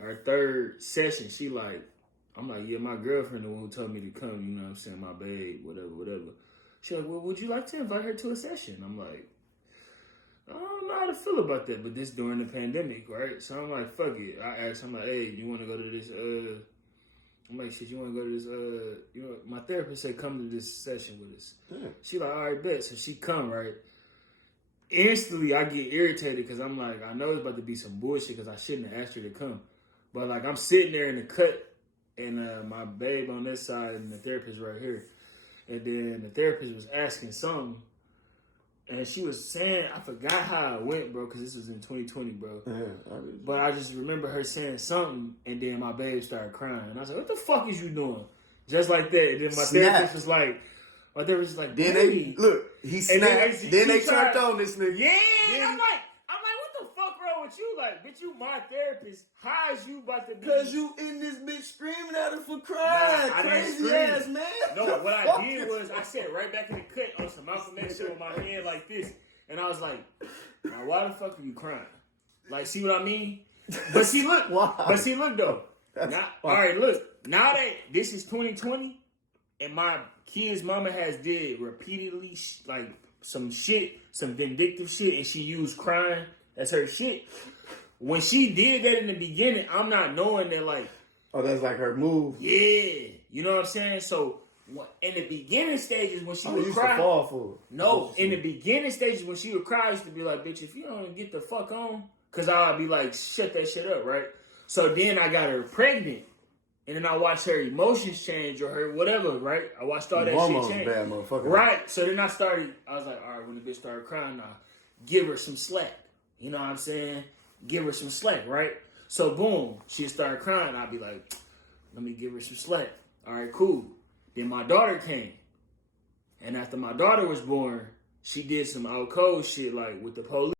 like our third session, she like, I'm like, yeah, my girlfriend the one who told me to come, you know what I'm saying, my babe, whatever. She like, well, would you like to invite her to a session? I'm like, I don't know how to feel about that, but this during the pandemic, right? So I'm like, fuck it. I asked, I'm like, hey, you want to go to this, I'm like, shit, you want to go to this, you know, my therapist said come to this session with us. Damn. She like, all right, bet. So she come, right? Instantly, I get irritated because I'm like, I know it's about to be some bullshit because I shouldn't have asked her to come. But like, I'm sitting there in the cut and my babe on this side and the therapist right here. And then the therapist was asking something. And she was saying, I forgot how it went, bro, because this was in 2020, bro. Yeah, but I just remember her saying something, and then my babe started crying. And I was like, what the fuck is you doing? Just like that. And then my therapist was like, then they, look, he snapped. Then they turned on this nigga. Yeah. And I'm like, what the fuck wrong with you? Like, bitch, you my therapist. How is you about to be? Because you in this bitch screaming at her for crying. Nah, crazy ass, man. No, what I did was I sat right back in the cut on some Malcolm X shit with my hand like this. And I was like, now why the fuck are you crying? Like, see what I mean? But see, look. Though. Now, all right, look. Now that this is 2020 and my kid's mama has did repeatedly, like, some vindictive shit, and she used crying as her shit. When she did that in the beginning, I'm not knowing that, like... Oh, that's like her move? Yeah. You know what I'm saying? So, in the beginning stages, when she would cry... used to fall for it. No, in the beginning stages, when she would cry, I used to be like, bitch, if you don't get the fuck on... Because I'd be like, shut that shit up, right? So then I got her pregnant. And then I watched her emotions change or her whatever, right? I watched all that shit change. Bad motherfucker. Right. So then I was like, all right, when the bitch started crying, now give her some slack. You know what I'm saying? Give her some slack, right? So boom, she started crying. I'd be like, let me give her some slack. All right, cool. Then my daughter came. And after my daughter was born, she did some out cold shit like with the police.